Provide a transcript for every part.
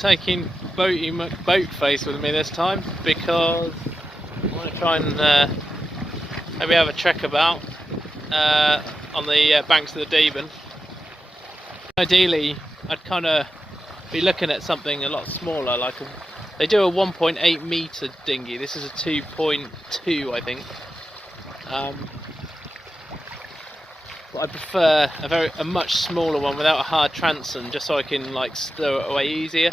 taking boat face with me this time because I want to try and maybe have a trek about on the banks of the Deben. Ideally, I'd kind of be looking at something a lot smaller, like they do a 1.8 metre dinghy. This is a 2.2, I think. But I prefer a much smaller one without a hard transom, just so I can like stow it away easier.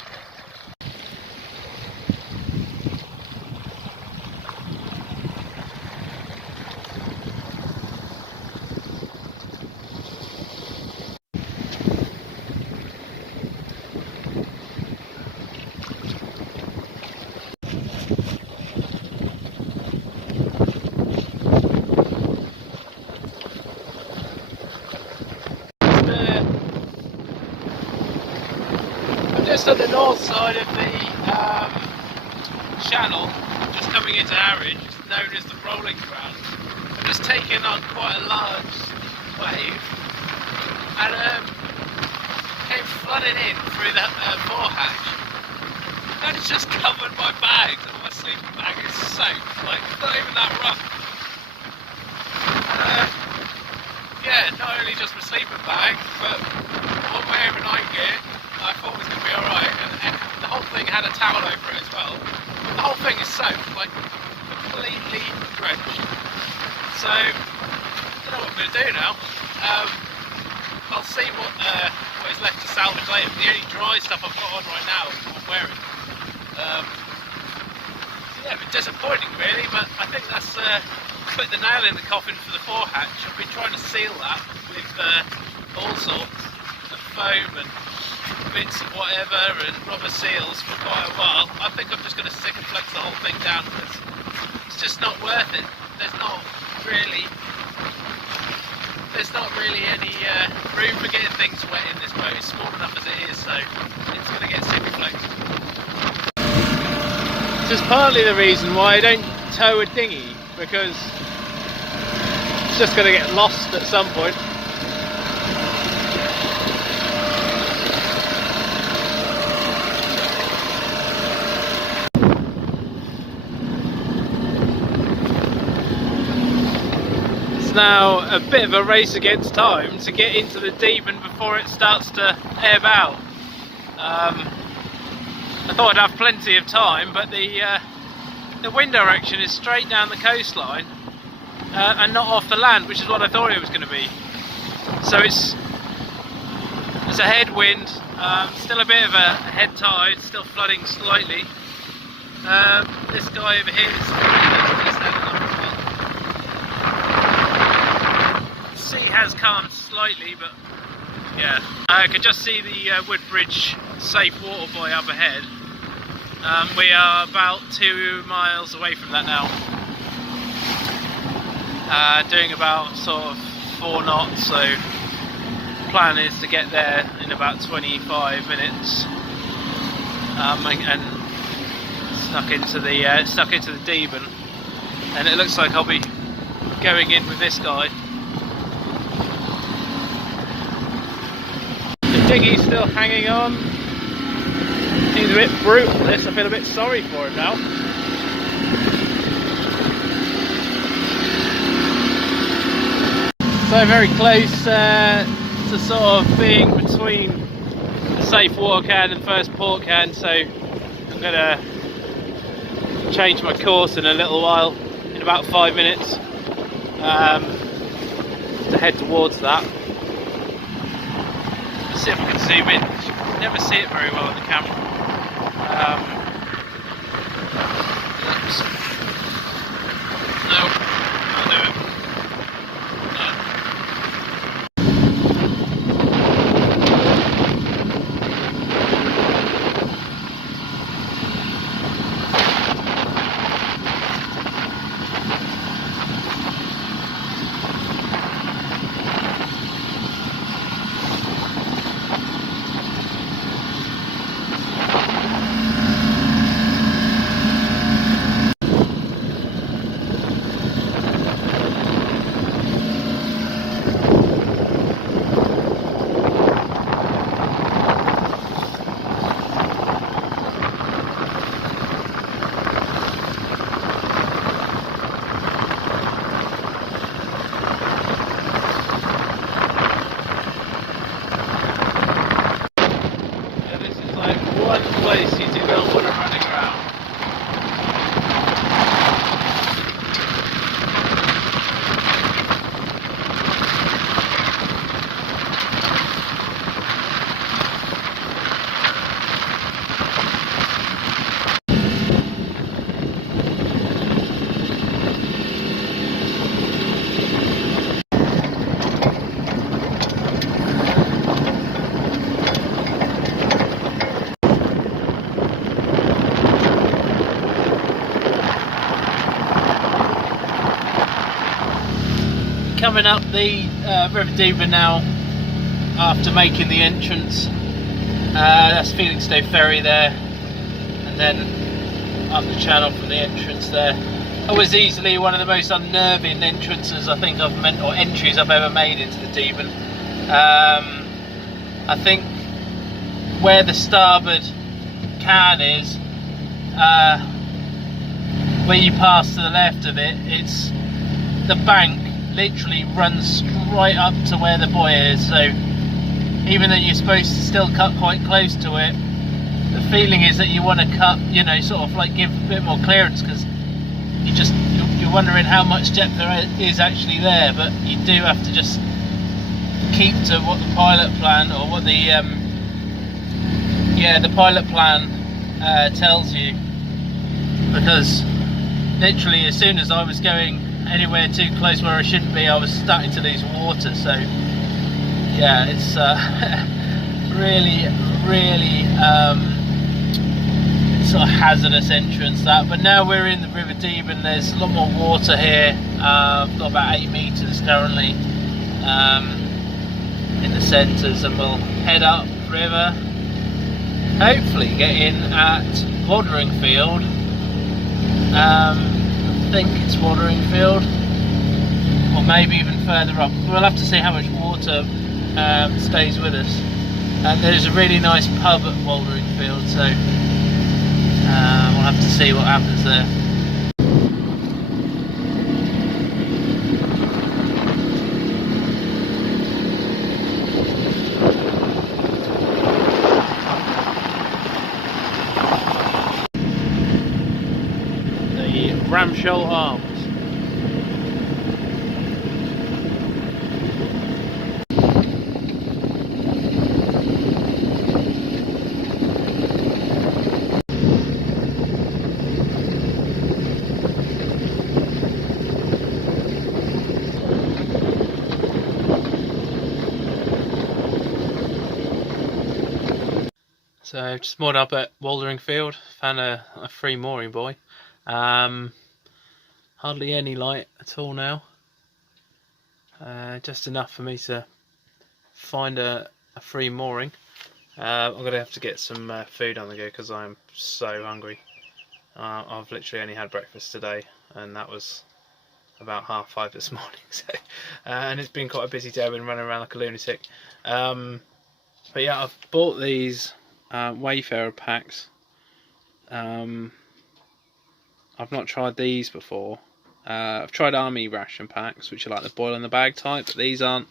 Just on the north side of the channel, just coming into Anchorage, known as the Rolling Ground. I'm just taking on quite a large wave and came flooding in through that forehatch, and it's just covered my bags, and my sleeping bag is soaked, like not even that rough. And, yeah, not only just my sleeping bag, but all my overnight gear I thought was going to be alright, and the whole thing had a towel over it as well. The whole thing is soaked, like completely drenched. So, I don't know what I'm going to do now. I'll see what is left to salvage later. The only dry stuff I've got on right now is what I'm wearing. So yeah, a bit disappointing really, but I think that's put the nail in the coffin for the forehatch. I've been trying to seal that with all sorts of foam and bits of whatever and rubber seals for quite a while. I think I'm just going to stick and flex the whole thing down because it's just not worth it. There's not really any room for getting things wet in this boat. It's small enough as it is, so it's going to get stick and flexed. This is partly the reason why I don't tow a dinghy, because it's just going to get lost at some point. Now a bit of a race against time to get into the Deben before it starts to ebb out. I thought I'd have plenty of time, but the wind direction is straight down the coastline and not off the land, which is what I thought it was going to be. So it's a headwind, still a bit of a head tide, still flooding slightly. This guy over here is standing up. Sea has calmed slightly, but yeah, I could just see the Woodbridge safe water buoy up ahead. We are about 2 miles away from that now, doing about sort of 4 knots, so the plan is to get there in about 25 minutes and stuck into the Deben, and it looks like I'll be going in with this guy. Dinghy's still hanging on. He's a bit brutal this, I feel a bit sorry for him now. So very close to sort of being between the safe water can and first port can, so I'm going to change my course in a little while, in about 5 minutes, to head towards that. See if I can zoom in. You can never see it very well on the camera. Oops. No, I'll do it. coming up the River Deben now after making the entrance. That's Felixstowe Ferry there, and then up the channel from the entrance there. It was easily one of the most unnerving entrances I think I've meant, or entries I've ever made into the Deben. I think where the starboard can is, where you pass to the left of it, it's the bank literally runs straight up to where the buoy is, so even though you're supposed to still cut quite close to it, the feeling is that you want to cut, you know, sort of like give a bit more clearance, because you're wondering how much depth there is actually there, but you do have to just keep to what the pilot plan, or what the the pilot plan tells you, because literally as soon as I was going anywhere too close where I shouldn't be, I was starting to lose water. So yeah, it's really sort of hazardous entrance that. But now we're in the River Deben, there's a lot more water here. I've got about 8 meters currently in the centres, and we'll head up river, hopefully get in at Woodbridge. I think it's Woodbridge, or maybe even further up. We'll have to see how much water stays with us. And there's a really nice pub at Woodbridge, so we'll have to see what happens there. Ramshell Arms. So just moored up at Woodbridge, found a free mooring buoy. Hardly any light at all now, just enough for me to find a free mooring. I'm going to have to get some food on the go because I'm so hungry. I've literally only had breakfast today, and that was about 5:30 this morning. So, and it's been quite a busy day. I've been running around like a lunatic. But yeah, I've bought these Wayfarer packs. I've not tried these before. I've tried army ration packs, which are like the boil in the bag type, but these aren't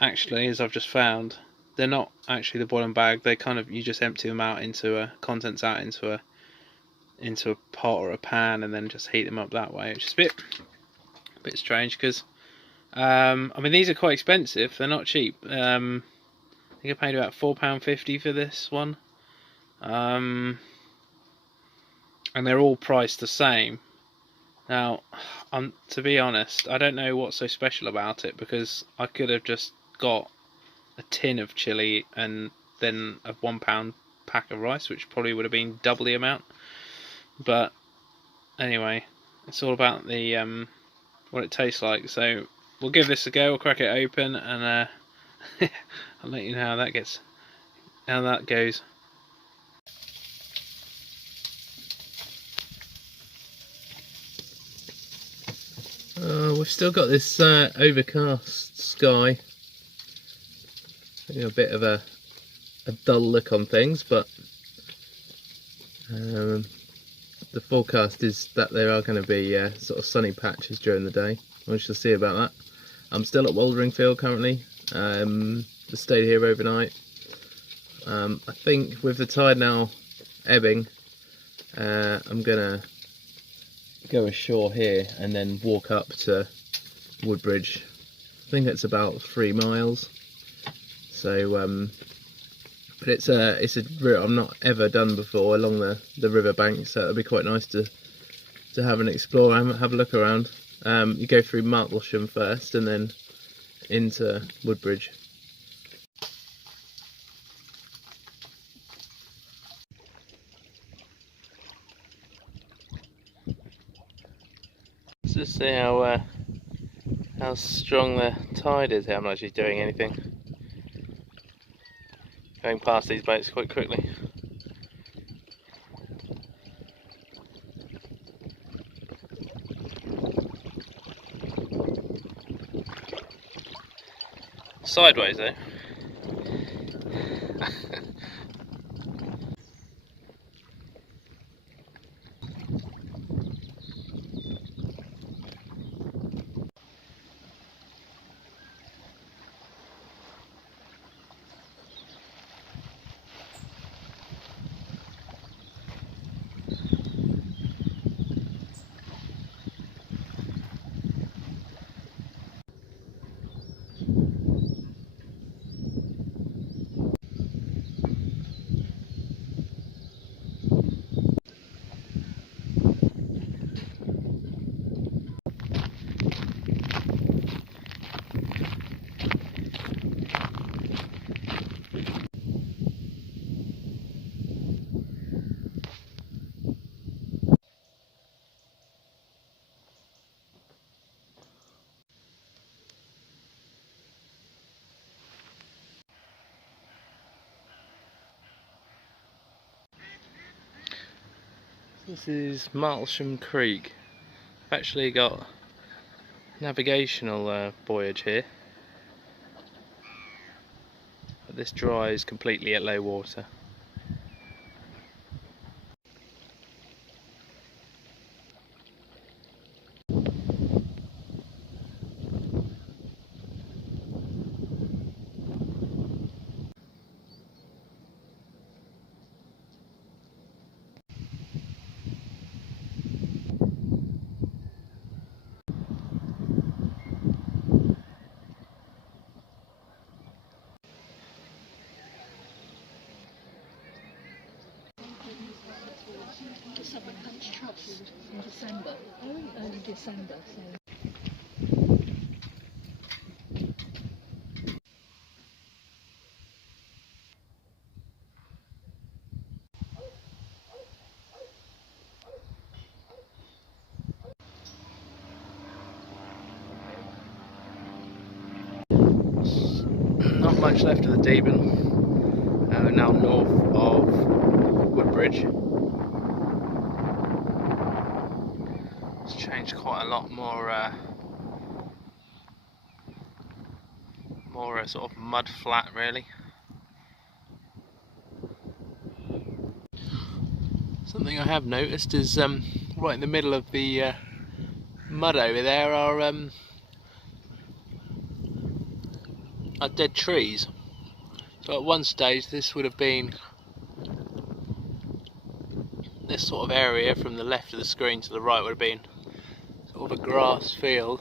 actually, as I've just found, they're not actually the boil in bag. They kind of, you just empty them out into contents out into a pot or a pan, and then just heat them up that way, which is a bit strange, because I mean, these are quite expensive. They're not cheap. I think I paid about £4.50 for this one, and they're all priced the same. Now, to be honest, I don't know what's so special about it, because I could have just got a tin of chilli and then a £1 pack of rice, which probably would have been double the amount. But anyway, it's all about the what it tastes like. So we'll give this a go. We'll crack it open, and I'll let you know how that goes. We've still got this overcast sky. A bit of a dull look on things, but the forecast is that there are going to be sort of sunny patches during the day. We shall see about that. I'm still at Woodbridge currently. Stayed here overnight. I think with the tide now ebbing, I'm gonna go ashore here and then walk up to Woodbridge. I think it's about 3 miles. So, but it's a route I've not ever done before along the river bank, so it'll be quite nice to have an explore and have a look around. You go through Martlesham first and then into Woodbridge. Let's just see how how strong the tide is here. I'm not actually doing anything. Going past these boats quite quickly. Sideways though. This is Martlesham Creek. I've actually got navigational voyage here. But this dries completely at low water. In December, early December. So. Not much left of the Deben. We're now north of Woodbridge. It's changed quite a lot more, sort of mud flat really. Something I have noticed is right in the middle of the mud over there are dead trees. So at one stage this would have been this sort of area from the left of the screen to the right would have been sort of a grass field.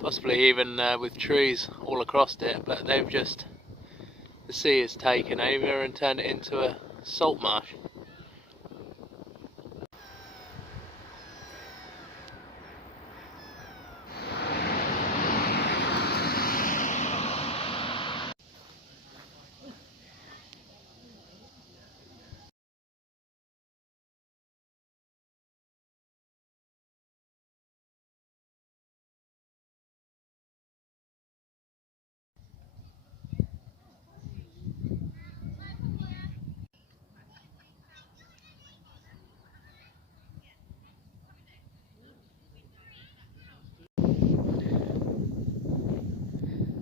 Possibly even with trees all across it, but they've just, the sea has taken over and turned it into a salt marsh.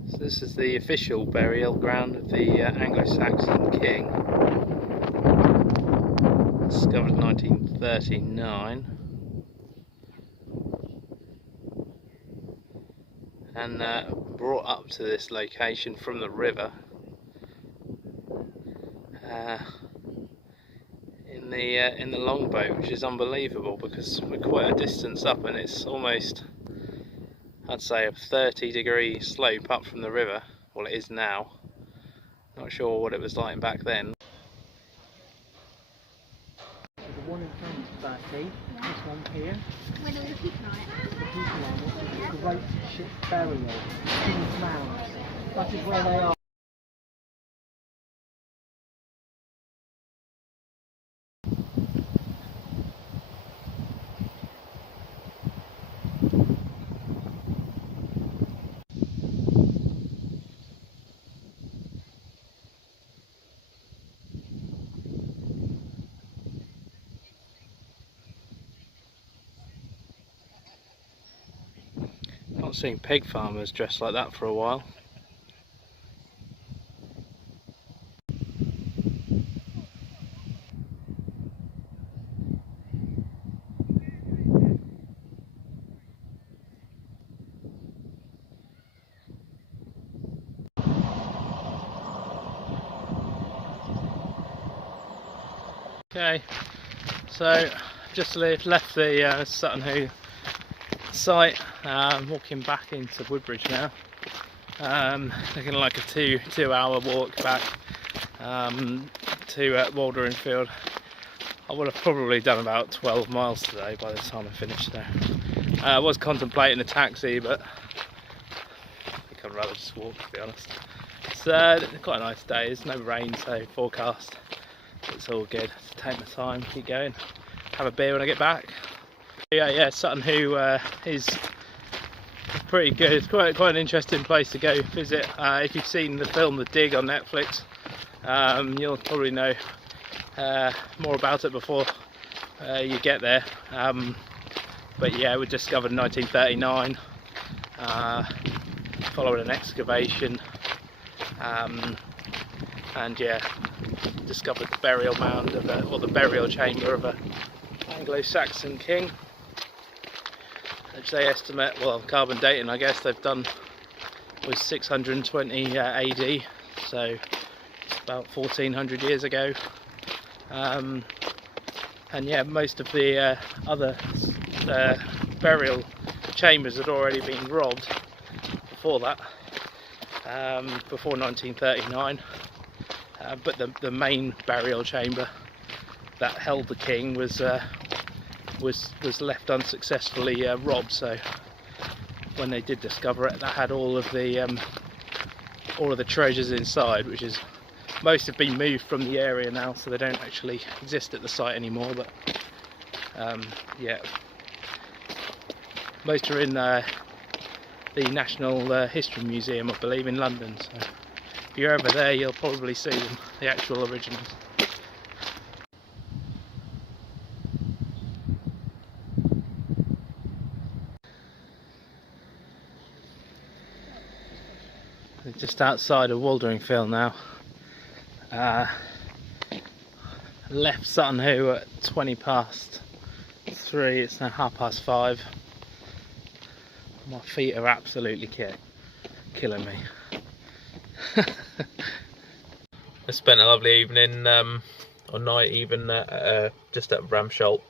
So this is the official burial ground of the Anglo Saxon King, discovered in 1939, and brought up to this location from the river in the longboat, which is unbelievable because we're quite a distance up and it's almost, I'd say, a 30-degree slope up from the river. Well, it is now. Not sure what it was like back then. The one in front is 30, this one here. When there was a people on it. The people on it, the Great Ship Burial, King's Mound. That is where they are. Not seen pig farmers dressed like that for a while. Okay, so just left the Sutton Hoo site, walking back into Woodbridge now. Looking like a two-hour walk back to Waldering Field. I would have probably done about 12 miles today by the time I finished there. I was contemplating a taxi, but I think I'd rather just walk, to be honest. It's quite a nice day, there's no rain, so forecast. It's all good. Just take my time, keep going, have a beer when I get back. Yeah, Sutton Hoo is pretty good. It's quite an interesting place to go visit. If you've seen the film The Dig on Netflix, you'll probably know more about it before you get there. But yeah, we discovered in 1939, following an excavation, and yeah, discovered the burial mound of or the burial chamber of an Anglo Saxon king, which they estimate, well, carbon dating I guess they've done, was 620 AD, so it's about 1400 years ago. And yeah, most of the other burial chambers had already been robbed before that, before 1939. But the main burial chamber that held the king was left unsuccessfully robbed. So when they did discover it, that had all of the treasures inside, which is, most have been moved from the area now, so they don't actually exist at the site anymore. But yeah, most are in the National History Museum, I believe, in London. So if you're over there, you'll probably see them, the actual originals. Just outside of Waldering Field now. Left Sutton Hoo at 20 past 3, it's now 5:30. My feet are absolutely killing me. I spent a lovely evening, or night even, just at Ramsholt.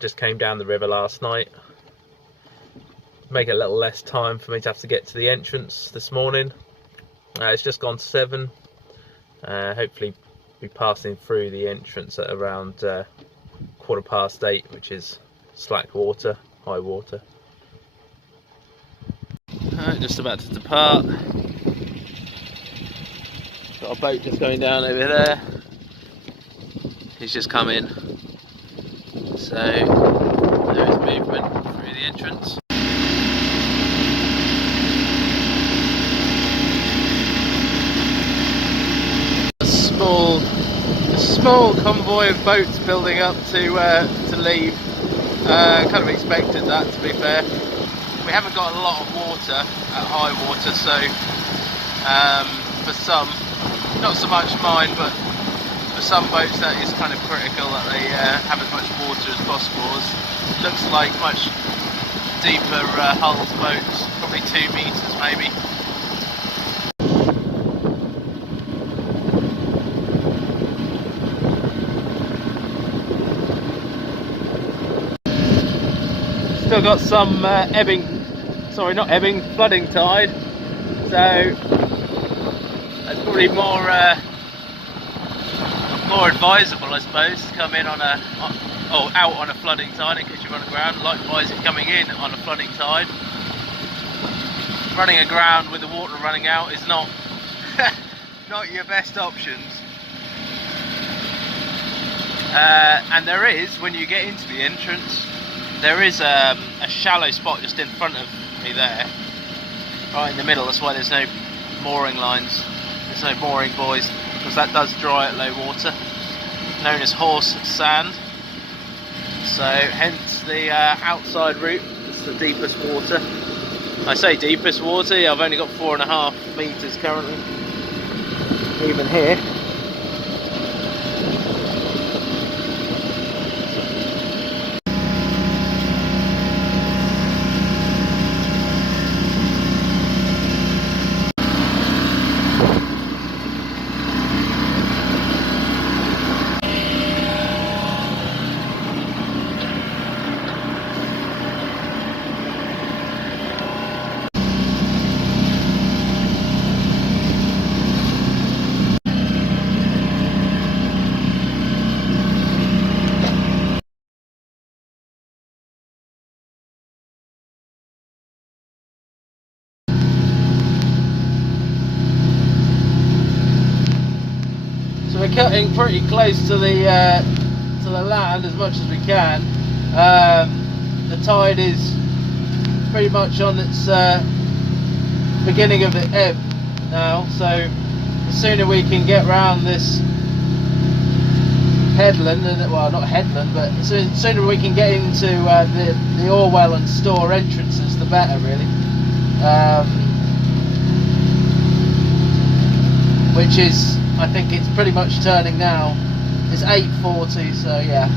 Just came down the river last night. Make it a little less time for me to have to get to the entrance this morning. It's just gone 7. Hopefully be passing through the entrance at around 8:15, which is slack water, high water. Just about to depart. Got a boat just going down over there. He's just come in. So there is movement through the entrance. A small convoy of boats building up to leave. Kind of expected that, to be fair. We haven't got a lot of water at high water, so for some, not so much mine, but for some boats that is kind of critical that they have as much water as possible. It looks like much deeper hulled boats, probably 2 meters maybe. Still got some flooding tide, so that's probably more advisable, I suppose, to come in on out on a flooding tide in case you run aground. Likewise, if coming in on a flooding tide, running aground with the water running out is not not your best options. And there is, when you get into the entrance, there is a shallow spot just in front of me there, right in the middle. That's why there's no mooring lines, there's no mooring buoys, because that does dry at low water, known as horse sand. So hence the outside route, it's the deepest water. I say deepest water, I've only got 4.5 metres currently. Even here. So we're cutting pretty close to the land as much as we can. The tide is pretty much on its beginning of the ebb now, so the sooner we can get round this headland, and well, not headland, but the sooner we can get into the Orwell and Store entrances, the better, really. Which is, I think it's pretty much turning now. It's 8:40, so yeah.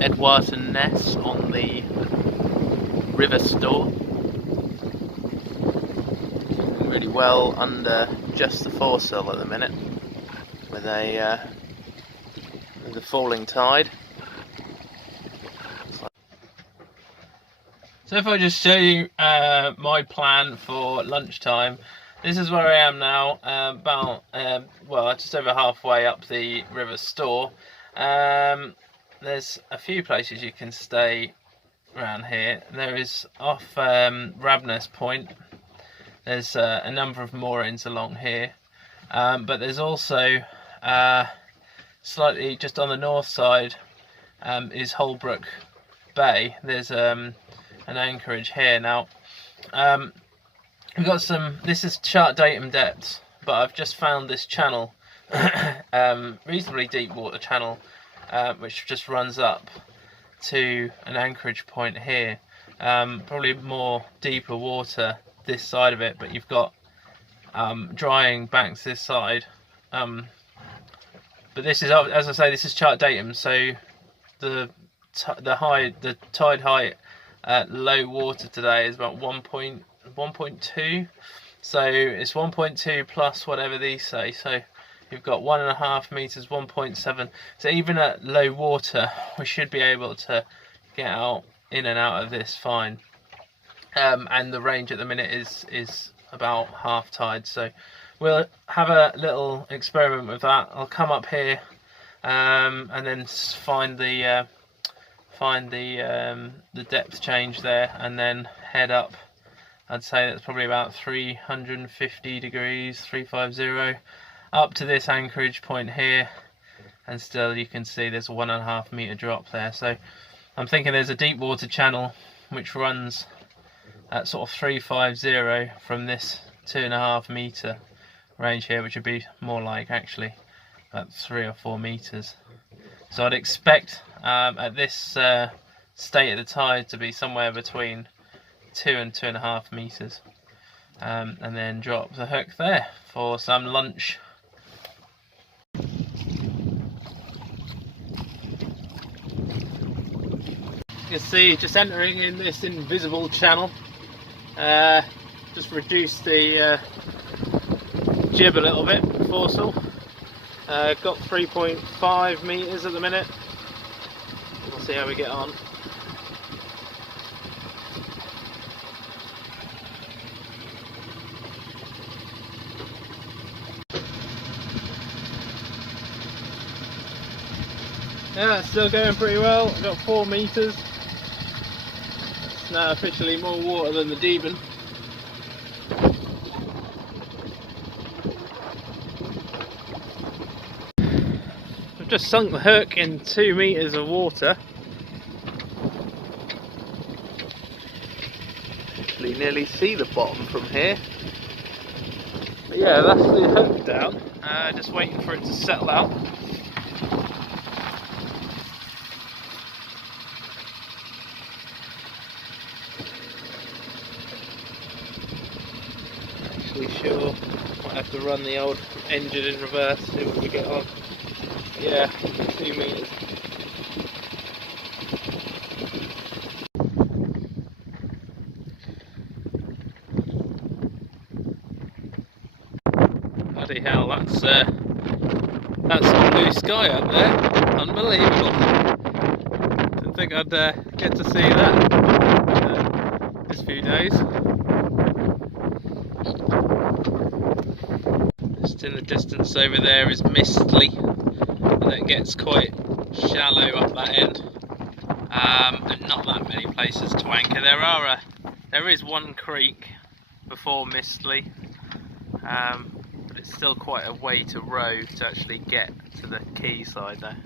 Edwarton Ness on the River Store. Really well under just the foresail at the minute, with the falling tide. So if I just show you my plan for lunchtime, this is where I am now, well, just over halfway up the River Store. There's a few places you can stay around here. There is off Rabness Point. There's a number of moorings along here, but there's also slightly just on the north side is Holbrook Bay. There's an anchorage here. Now we've got some, this is chart datum depths, but I've just found this channel, reasonably deep water channel, which just runs up to an anchorage point here. Probably more deeper water this side of it, but you've got drying banks this side. But this is, as I say, this is chart datum, so the tide height at low water today is about 1.2. So it's 1.2 plus whatever these say. So you've got 1.5 meters, 1.7. So even at low water, we should be able to get out in and out of this fine. And the range at the minute is about half tide. So we'll have a little experiment with that. I'll come up here and then find the depth change there, and then head up. I'd say that's probably about 350 degrees, 350. Up to this anchorage point here, and still you can see there's a 1.5 meter drop there. So I'm thinking there's a deep water channel which runs at sort of 350 from this 2.5 meter range here, which would be more like actually about 3 or 4 meters. So I'd expect at this state of the tide to be somewhere between 2 and 2.5 meters, and then drop the hook there for some lunch. You can see just entering in this invisible channel, just reduce the jib a little bit, foresail. Got 3.5 meters at the minute. We'll see how we get on. Yeah, it's still going pretty well. I've got 4 metres. It's now officially more water than the Deben. I've just sunk the hook in 2 metres of water. Actually nearly see the bottom from here. But yeah, that's the hook down. Just waiting for it to settle out. Actually sure, might have to run the old engine in reverse, see what we get on. Yeah, 2 metres. Bloody hell, that's some blue sky up there. Unbelievable. Didn't think I'd get to see that this few days. Just in the distance over there is Mistly, and it gets quite shallow up that end. And not that many places to anchor. There is one creek before Mistly. But it's still quite a way to row to actually get to the quay side there.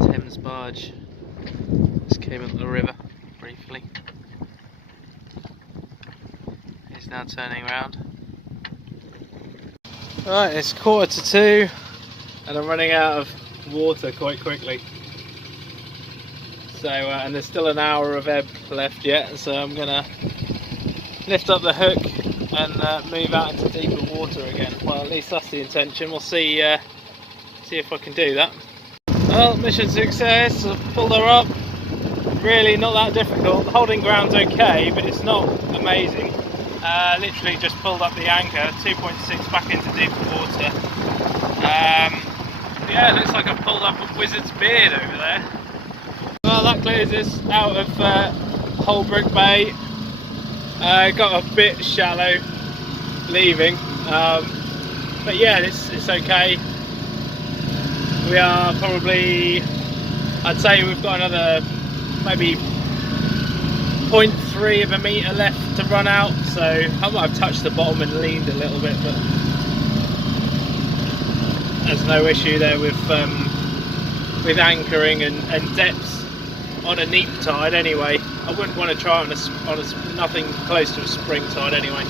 Thames barge just came up the river briefly. It's now turning around. Right, it's 1:45 and I'm running out of water quite quickly. So, and there's still an hour of ebb left yet, so I'm gonna lift up the hook and move out into deeper water again. Well, at least that's the intention. We'll see if I can do that. Well, mission success. I've pulled her up. Really not that difficult. The holding ground's okay, but it's not amazing. Literally just pulled up the anchor, 2.6 back into deeper water. Yeah, looks like I've pulled up a wizard's beard over there. Well, that clears us out of Holbrook Bay. Got a bit shallow leaving, but yeah, it's okay. We are probably, I'd say we've got another maybe 0.3 of a metre left to run out, so I might have touched the bottom and leaned a little bit, but there's no issue there with anchoring and depths on a neap tide anyway. I wouldn't want to try on a nothing close to a spring tide anyway.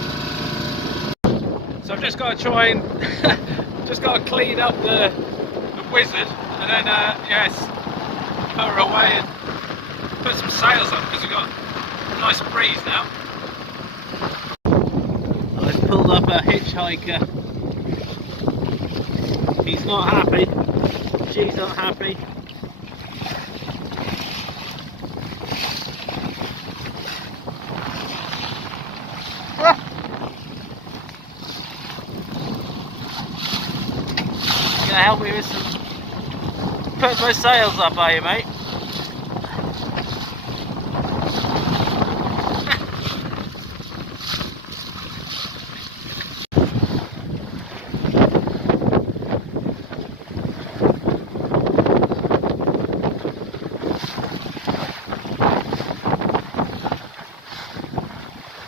So I've just got to try and just got to clean up the wizard, and then yes, put her away and put some sails on because we've got a nice breeze now. I've pulled up a hitchhiker. He's not happy. She's not happy. You gonna help me with some? Put my sails up, are you, mate?